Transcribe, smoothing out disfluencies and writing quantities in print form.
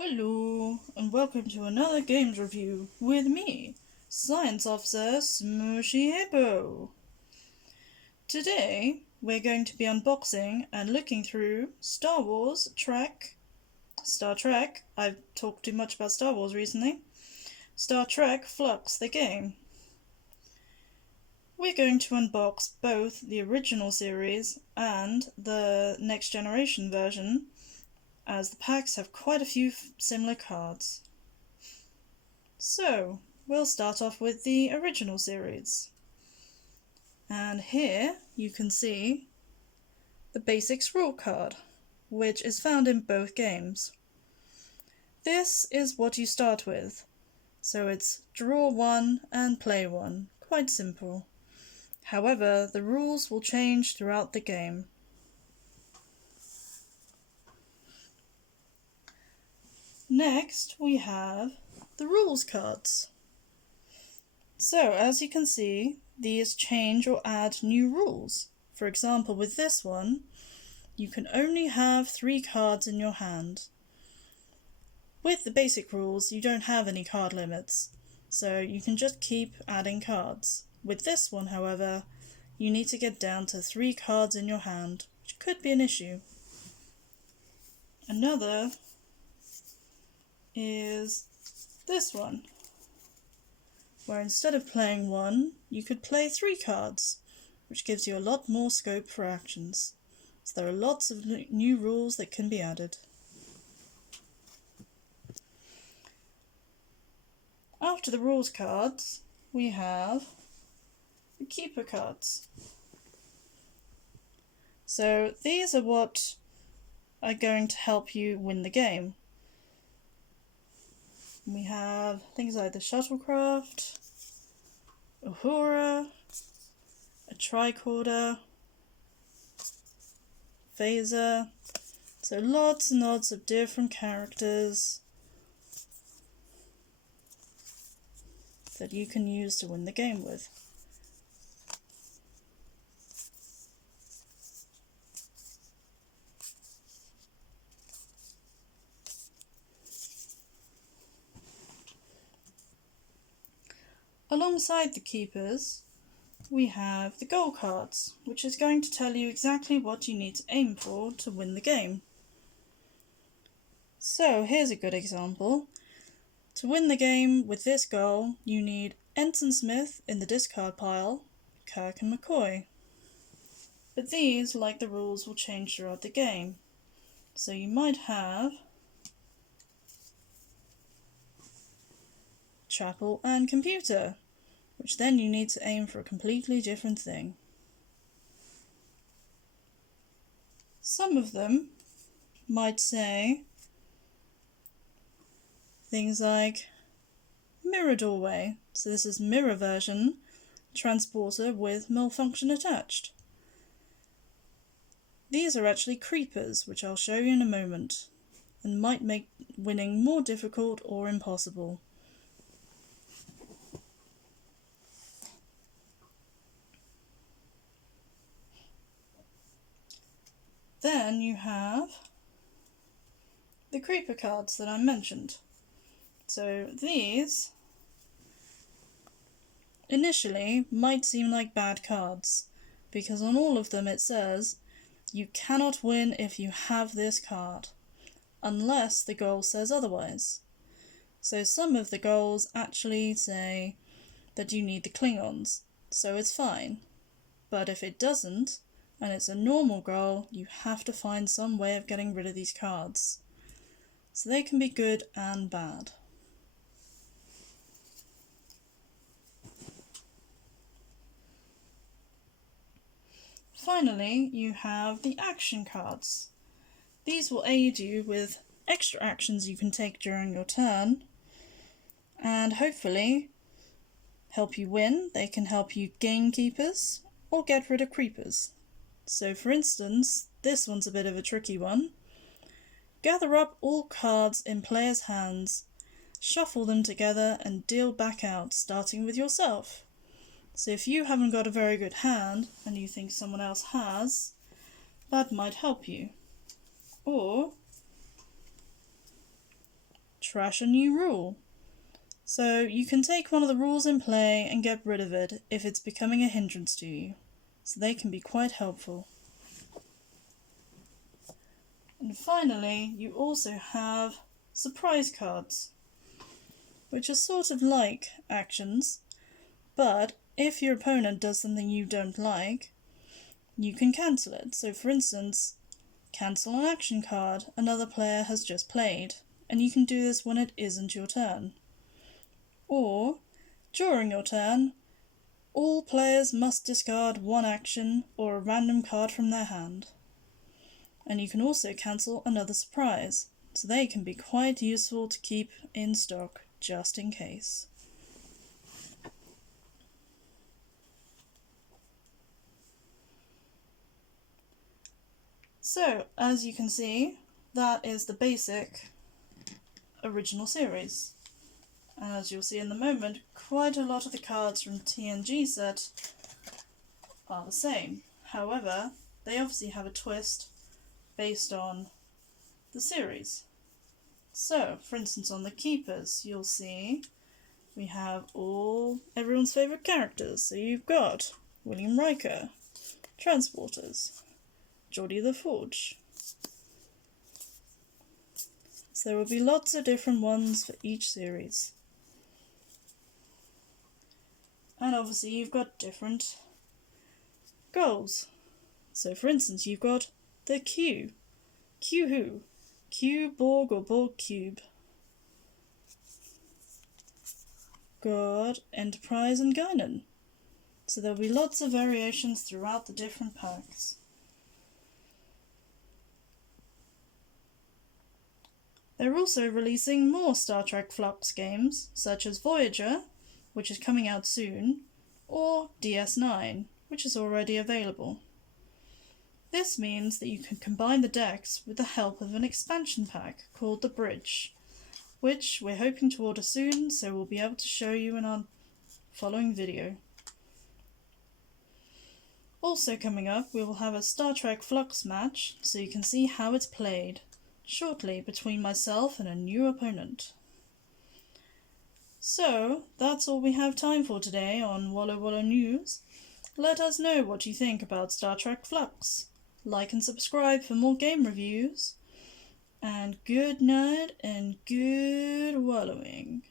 Hello, and welcome to another games review with me, Science Officer Smooshy Hippo. Today, we're going to be unboxing and looking through Star Trek, I've talked too much about Star Wars recently, Star Trek Fluxx the game. We're going to unbox both the original series and the Next Generation version, as the packs have quite a few similar cards. So, we'll start off with the original series. And here you can see the Basics rule card, which is found in both games. This is what you start with, so it's draw one and play one, quite simple. However, the rules will change throughout the game. Next, we have the rules cards. So, as you can see, these change or add new rules. For example, with this one, you can only have 3 cards in your hand. With the basic rules, you don't have any card limits, so you can just keep adding cards. With this one, however, you need to get down to 3 cards in your hand, which could be an issue. Another is this one, where instead of playing 1, you could play 3 cards, which gives you a lot more scope for actions. So there are lots of new rules that can be added. After the rules cards, we have the keeper cards. So these are what are going to help you win the game. We have things like the shuttlecraft, Uhura, a tricorder, phaser, so lots and lots of different characters that you can use to win the game with. Alongside the keepers, we have the goal cards, which is going to tell you exactly what you need to aim for to win the game. So here's a good example. To win the game with this goal, you need Ensign Smith in the discard pile, Kirk and McCoy. But these, like the rules, will change throughout the game. So you might have Chapel and Computer, which then you need to aim for a completely different thing. Some of them might say things like Mirror Doorway, so this is mirror version, transporter with malfunction attached. These are actually creepers, which I'll show you in a moment, and might make winning more difficult or impossible. Then you have the creeper cards that I mentioned. So these initially might seem like bad cards, because on all of them it says you cannot win if you have this card, unless the goal says otherwise. So some of the goals actually say that you need the Klingons, so it's fine. But if it doesn't, and it's a normal goal, you have to find some way of getting rid of these cards. So they can be good and bad. Finally, you have the action cards. These will aid you with extra actions you can take during your turn, and hopefully help you win. They can help you gain keepers or get rid of creepers. So for instance, this one's a bit of a tricky one. Gather up all cards in players' hands, shuffle them together and deal back out, starting with yourself. So if you haven't got a very good hand and you think someone else has, that might help you. Or trash a new rule. So you can take one of the rules in play and get rid of it if it's becoming a hindrance to you. So they can be quite helpful. And finally, you also have surprise cards, which are sort of like actions, but if your opponent does something you don't like, you can cancel it. So for instance, cancel an action card another player has just played, and you can do this when it isn't your turn. Or, during your turn, all players must discard one action or a random card from their hand. And you can also cancel another surprise, so they can be quite useful to keep in stock just in case. So, as you can see, that is the basic original series. And as you'll see in the moment, quite a lot of the cards from TNG set are the same. However, they obviously have a twist based on the series. So, for instance, on the Keepers, you'll see we have everyone's favourite characters. So you've got William Riker, Transporters, Geordie the Forge. So there will be lots of different ones for each series. And obviously you've got different goals. So for instance, you've got the Q. Q who? Q Borg or Borg Cube. Got Enterprise and Guinan. So there'll be lots of variations throughout the different packs. They're also releasing more Star Trek Fluxx games, such as Voyager, which is coming out soon, or DS9, which is already available. This means that you can combine the decks with the help of an expansion pack called the Bridge, which we're hoping to order soon, so we'll be able to show you in our following video. Also coming up, we will have a Star Trek Fluxx match, so you can see how it's played, shortly between myself and a new opponent. So, that's all we have time for today on Wallow News. Let us know what you think about Star Trek Fluxx. Like and subscribe for more game reviews. And good night and good wallowing.